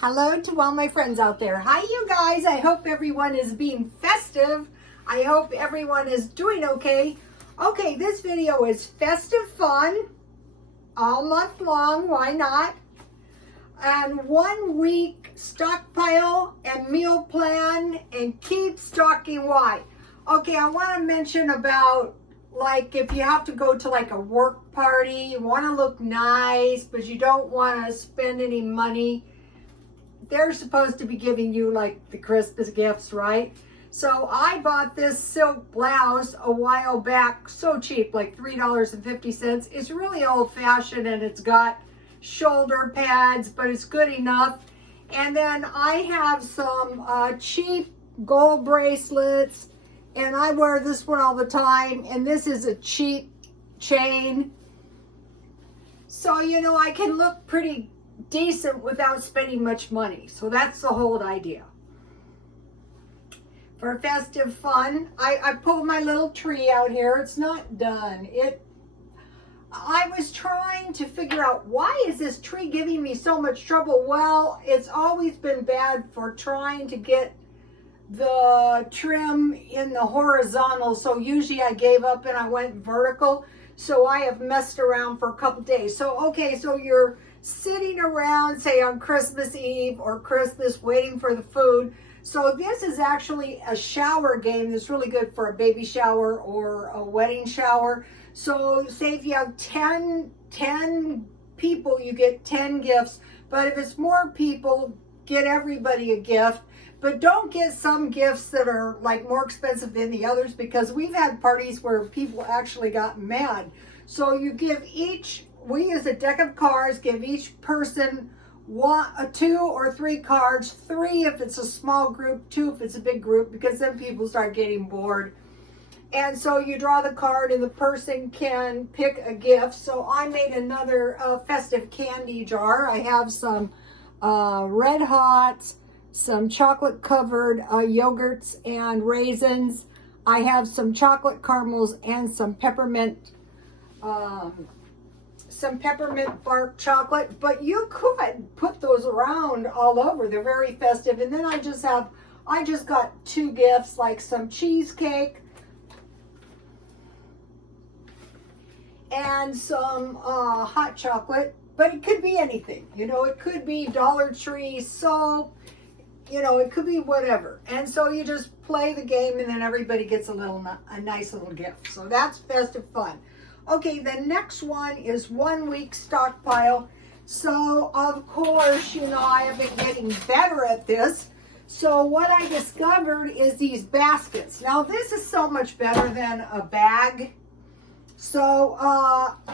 Hello to all my friends out there. Hi, you guys. I hope everyone is being festive. I hope everyone is doing okay. Okay, this video is festive fun all month long. Why not? And 1 week stockpile and meal plan and keep stocking. Why? Okay, I want to mention about like if you have to go to like a work party, you want to look nice, but you don't want to spend any money. They're supposed to be giving you like the Christmas gifts, right? So I bought this silk blouse a while back, so cheap, like $3.50. It's really old fashioned and it's got shoulder pads, but it's good enough. And then I have some cheap gold bracelets, and I wear this one all the time, and this is a cheap chain. So, you know, I can look pretty decent without spending much money. So that's the whole idea. For festive fun, I pulled my little tree out here. It's not done. I was trying to figure out, why is this tree giving me so much trouble? Well, it's always been bad for trying to get the trim in the horizontal. So usually I gave up and I went vertical. So I have messed around for a couple days. So, okay, so you're sitting around, say on Christmas Eve or Christmas, waiting for the food. So this is actually a shower game that's really good for a baby shower or a wedding shower. So say if you have 10 people, you get 10 gifts. But if it's more people, get everybody a gift. But don't get some gifts that are like more expensive than the others, because we've had parties where people actually got mad. So you give each, we use a deck of cards, give each person two or three cards, 3 if it's a small group, 2 if it's a big group, because then people start getting bored. And so you draw the card and the person can pick a gift. So I made another festive candy jar. I have some Red Hots, some chocolate covered yogurts and raisins. I have some chocolate caramels and some peppermint bark chocolate, but you could put those around all over. They're very festive. And then I just got 2 gifts, like some cheesecake and some hot chocolate, but it could be anything. You know, it could be Dollar Tree soap, you know, it could be whatever. And so you just play the game and then everybody gets a nice little gift. So that's festive fun. Okay, the next one is 1 week stockpile. So of course, you know, I have been getting better at this. So what I discovered is these baskets. Now this is so much better than a bag. So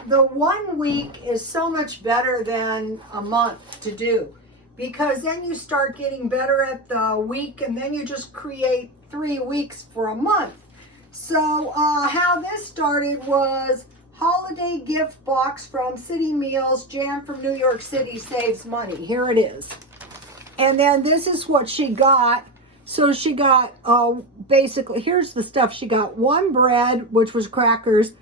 the 1 week is so much better than a month to do, because then you start getting better at the week and then you just create 3 weeks for a month. So how this started was holiday gift box from City Meals. Jan from New York City saves money. Here it is. And then this is what she got. So she got basically, here's the stuff she got. 1 bread, which was crackers,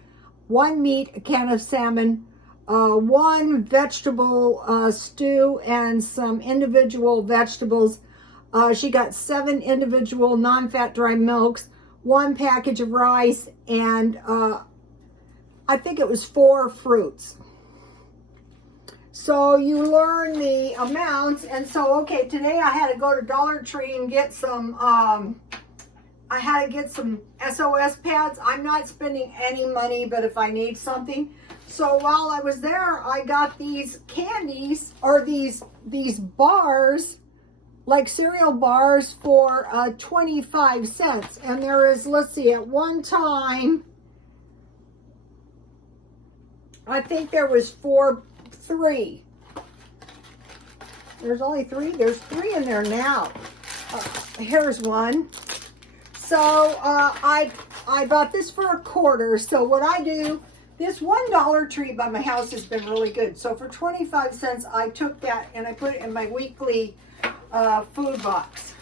1 meat, a can of salmon, 1 vegetable stew, and some individual vegetables. She got 7 individual non-fat dry milks, 1 package of rice, and I think it was 4 fruits. So you learn the amounts. And so, okay, today I had to go to Dollar Tree and get some, I had to get some SOS pads. I'm not spending any money, but if I need something. So while I was there, I got these candies, or these bars, like cereal bars, for 25 cents. And there is, let's see, at one time, I think there was 3. There's only 3. There's 3 in there now. Here's one. So I bought this for $0.25. So what I do, this one Dollar Tree by my house has been really good. So for 25 cents, I took that and I put it in my weekly food box.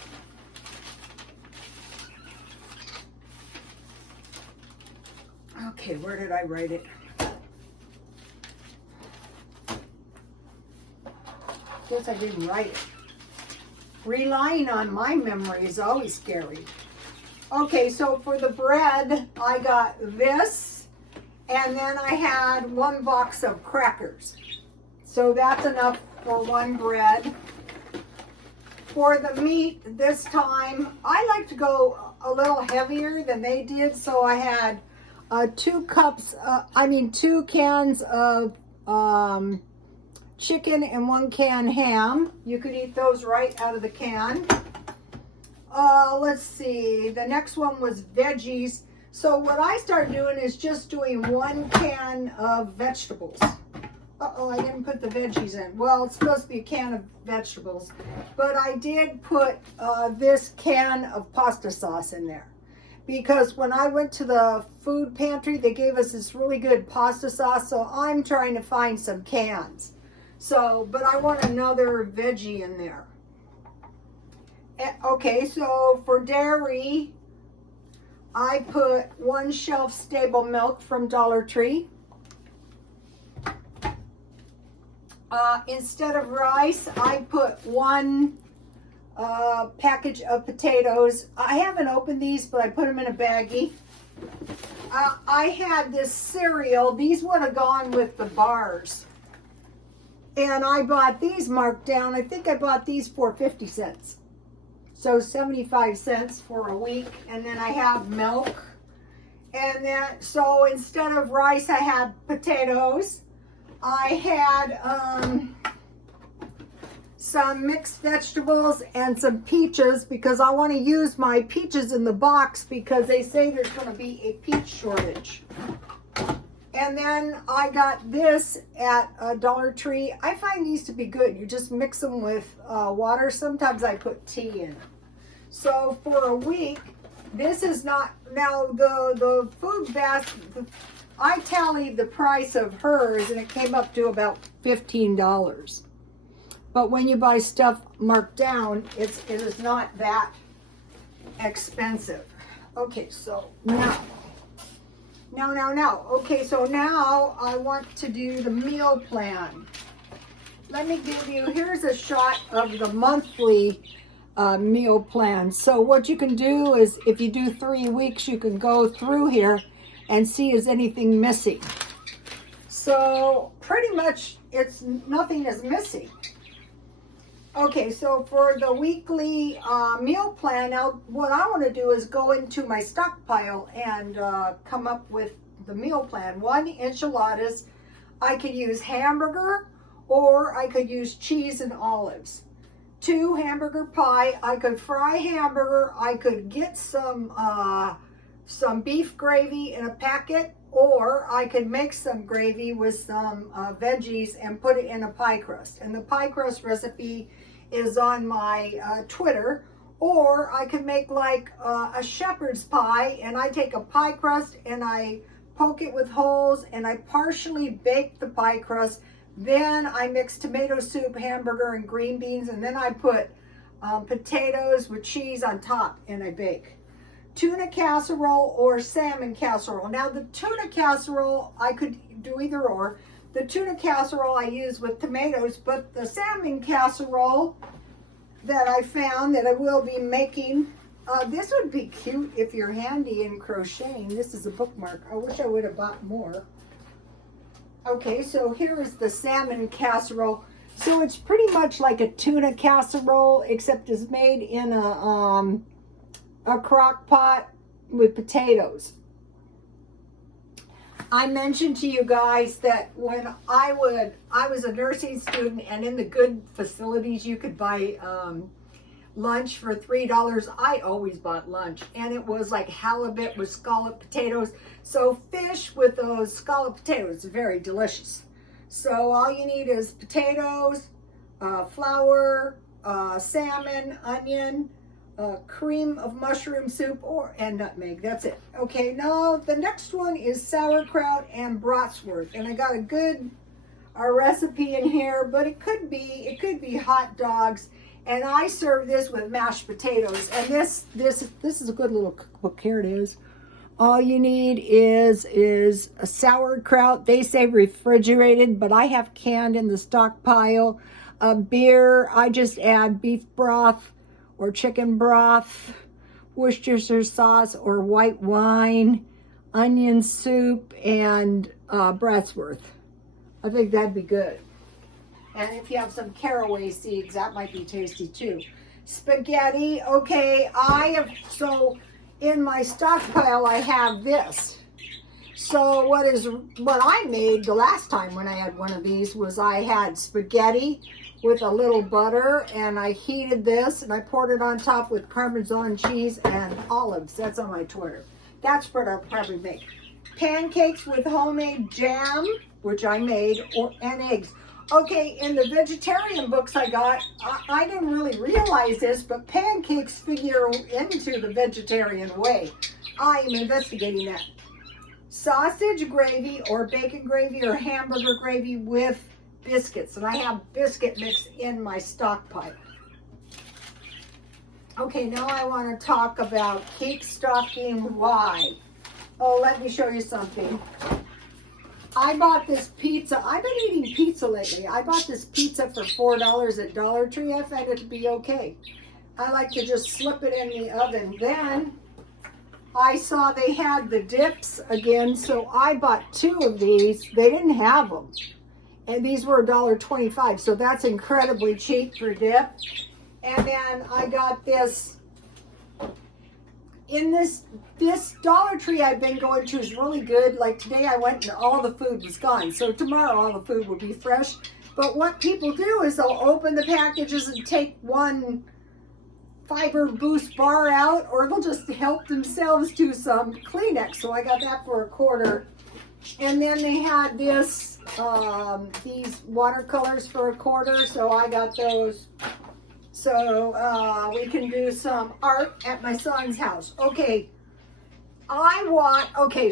Okay, where did I write it? Guess I didn't write it. relying on my memory is always scary. Okay, so for the bread, I got this, and then I had 1 box of crackers. So that's enough for 1 bread. For the meat this time, I like to go a little heavier than they did, so I had 2 cans of chicken and 1 can ham. You could eat those right out of the can. Let's see, the next one was veggies. So what I started doing is just doing 1 can of vegetables. Uh-oh, I didn't put the veggies in. Well, it's supposed to be a can of vegetables, but I did put this can of pasta sauce in there. Because when I went to the food pantry, they gave us this really good pasta sauce, so I'm trying to find some cans. So, but I want another veggie in there. Okay, so for dairy, I put 1 shelf stable milk from Dollar Tree. Instead of rice, I put 1 package of potatoes. I haven't opened these, but I put them in a baggie. I had this cereal. These would have gone with the bars. And I bought these marked down. I think I bought these for 50 cents. So 75 cents for a week. And then I have milk. And then, so instead of rice, I had potatoes. I had some mixed vegetables and some peaches because I want to use my peaches in the box because they say there's going to be a peach shortage. And then I got this at Dollar Tree. I find these to be good. You just mix them with water. Sometimes I put tea in them. So for a week, this is not, now the food basket, I tallied the price of hers and it came up to about $15. But when you buy stuff marked down, it is not that expensive. Okay, so now. Okay, so now I want to do the meal plan. Let me give you, here's a shot of the monthly meal plan. So what you can do is if you do 3 weeks, you can go through here and see is anything missing. So pretty much it's nothing is missing. Okay, so for the weekly meal plan, now what I want to do is go into my stockpile and come up with the meal plan. 1 enchiladas, I could use hamburger or I could use cheese and olives. 2 hamburger pie, I could fry hamburger, I could get some beef gravy in a packet, or I could make some gravy with some veggies and put it in a pie crust. And the pie crust recipe is on my Twitter. Or I could make like a shepherd's pie, and I take a pie crust and I poke it with holes and I partially bake the pie crust. Then I mix tomato soup, hamburger, and green beans, and then I put potatoes with cheese on top and I bake. Tuna casserole or salmon casserole. Now the tuna casserole, I could do either or. The tuna casserole I use with tomatoes, but the salmon casserole that I found that I will be making, this would be cute if you're handy in crocheting. This is a bookmark. I wish I would have bought more. Okay, so here is the salmon casserole. So it's pretty much like a tuna casserole, except it's made in a crock pot with potatoes. I mentioned to you guys that when I was a nursing student, and in the good facilities you could buy lunch for $3. I always bought lunch, and it was like halibut with scalloped potatoes. So fish with those scalloped potatoes is very delicious. So all you need is potatoes, flour, salmon, onion, cream of mushroom soup, and nutmeg. That's it. Okay, now the next one is sauerkraut and bratwurst, and I got a good recipe in here, but it could be hot dogs, and I serve this with mashed potatoes. And this is a good little cookbook. Here it is. All you need is a sauerkraut. They say refrigerated, but I have canned in the stockpile. Beer, I just add beef broth, or chicken broth, Worcestershire sauce, or white wine, onion soup, and Bradsworth. I think that'd be good. And if you have some caraway seeds, that might be tasty too. Spaghetti, okay, so in my stockpile I have this. So what I made the last time when I had one of these was I had spaghetti with a little butter, and I heated this and I poured it on top with Parmesan cheese and olives. That's on my Twitter. That's what I'll probably make. Pancakes with homemade jam, which I made, and eggs. Okay, in the vegetarian books I got, I didn't really realize this, but pancakes figure into the vegetarian way. I am investigating that. Sausage gravy or bacon gravy or hamburger gravy with biscuits. And I have biscuit mix in my stockpile. Okay, now I want to talk about cake stocking. Why? Oh, let me show you something. I bought this pizza. I've been eating pizza lately. I bought this pizza for $4 at Dollar Tree. I found it to be okay. I like to just slip it in the oven. Then I saw they had the dips again, so I bought 2 of these. They didn't have them. And these were $1.25, so that's incredibly cheap for dip. And then I got this. In this Dollar Tree I've been going to is really good. Like today I went and all the food was gone. So tomorrow all the food will be fresh. But what people do is they'll open the packages and take one fiber boost bar out, or they'll just help themselves to some Kleenex. So I got that for $1. And then they had this, these watercolors for $1. So I got those. So we can do some art at my son's house. Okay,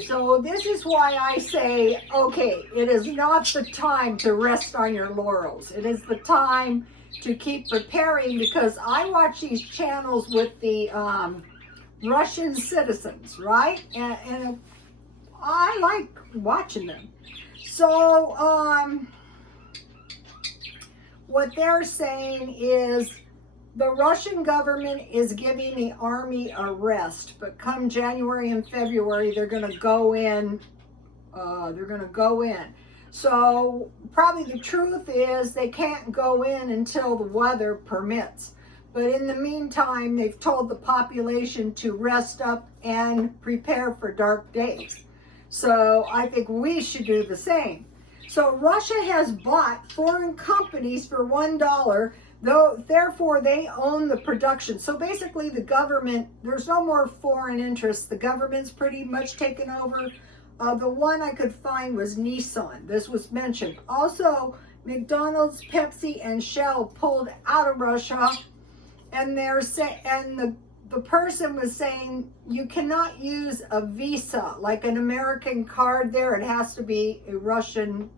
so this is why I say, okay, it is not the time to rest on your laurels. It is the time to keep preparing, because I watch these channels with the Russian citizens, right? And I like watching them. So what they're saying is, the Russian government is giving the army a rest, but come January and February, they're going to go in. So probably the truth is they can't go in until the weather permits. But in the meantime, they've told the population to rest up and prepare for dark days. So I think we should do the same. So Russia has bought foreign companies for $1. Therefore, they own the production. So basically, the government, there's no more foreign interests. The government's pretty much taken over. The one I could find was Nissan. This was mentioned. Also, McDonald's, Pepsi, and Shell pulled out of Russia. And the person was saying you cannot use a Visa, like an American card there. It has to be a Russian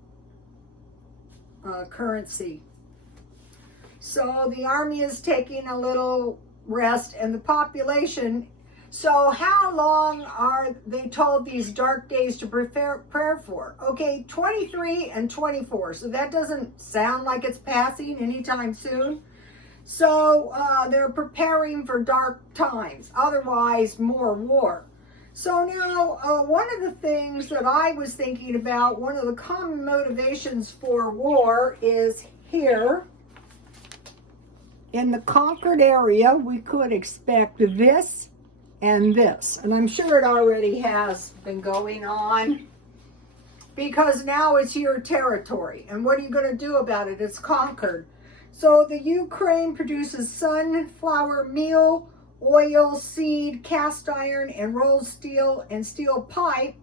currency. So the army is taking a little rest, and the population. So how long are they told these dark days to prepare for? Okay, 23 and 24. So that doesn't sound like it's passing anytime soon. So they're preparing for dark times. Otherwise, more war. So now, one of the things that I was thinking about, one of the common motivations for war is here. In the conquered area, we could expect this and this. And I'm sure it already has been going on, because now it's your territory. And what are you going to do about it? It's conquered. So the Ukraine produces sunflower meal, oil, seed, cast iron, and rolled steel and steel pipe,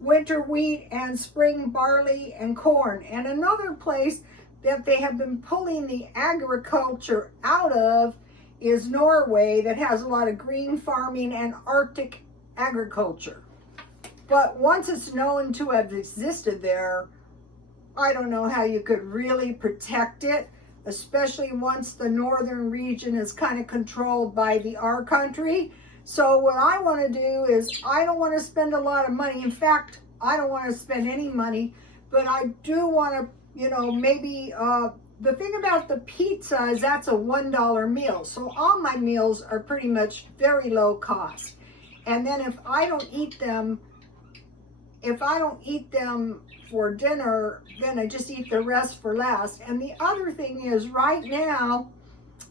winter wheat, and spring barley and corn. And another place that they have been pulling the agriculture out of is Norway, that has a lot of green farming and Arctic agriculture. But once it's known to have existed there, I don't know how you could really protect it, especially once the northern region is kind of controlled by our country. So what I want to do is, I don't want to spend a lot of money. In fact, I don't want to spend any money, but I do want to, maybe the thing about the pizza is that's a $1 meal. So all my meals are pretty much very low cost. And then if I don't eat them for dinner, then I just eat the rest for last. And the other thing is right now,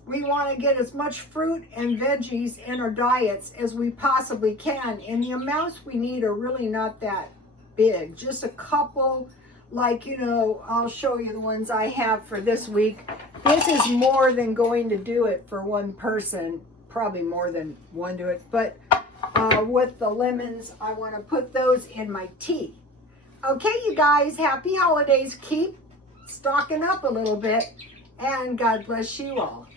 we want to get as much fruit and veggies in our diets as we possibly can. And the amounts we need are really not that big. Just a couple, like, you know, I'll show you the ones I have for this week. This is more than going to do it for one person. Probably more than one do it. But with the lemons, I want to put those in my tea. Okay, you guys, happy holidays. Keep stocking up a little bit. And God bless you all.